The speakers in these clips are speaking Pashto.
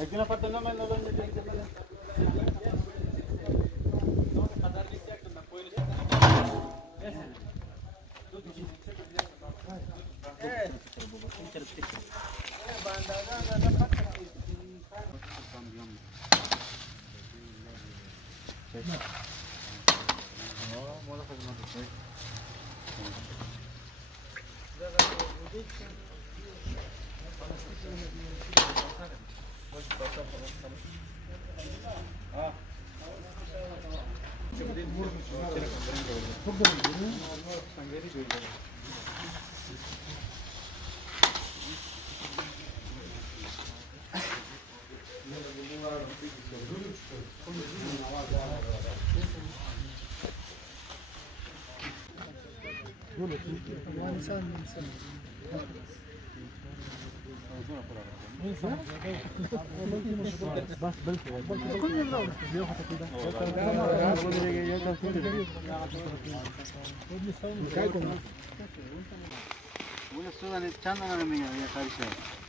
Aquí una parte no me lo doy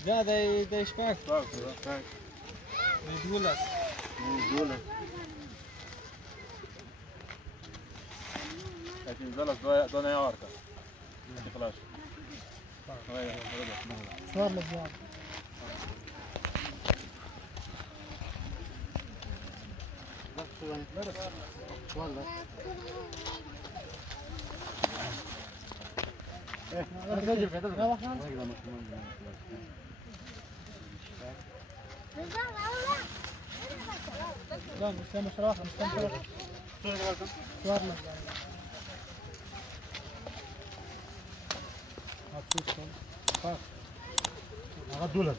Ja, dat is vaak. Die doelas. لكن زلط دون ياركا خلاص صار لك زيادة. لا مش راح صار لك غدوا لك